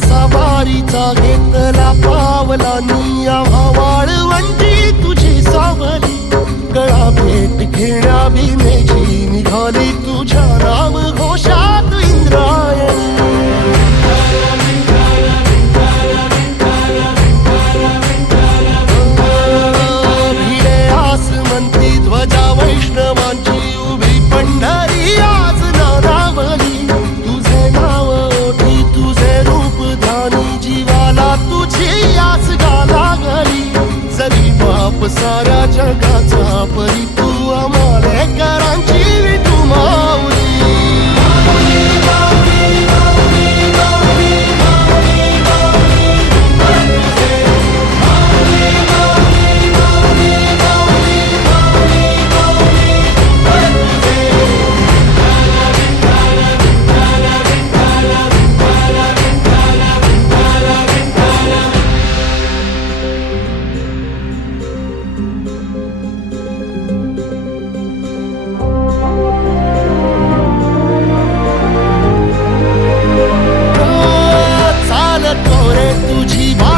वारीचा घेतला पावला. निया वाळवंटी तुझी सावली. गळा भेट घेण्या भीमेची निघाली तुझ्या नाम घोषात इंद्रायणी. भिडे आसमंती ध्वजा वैष्णवांची.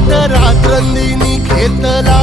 तुझी वाट रात्रंदिनी घेतला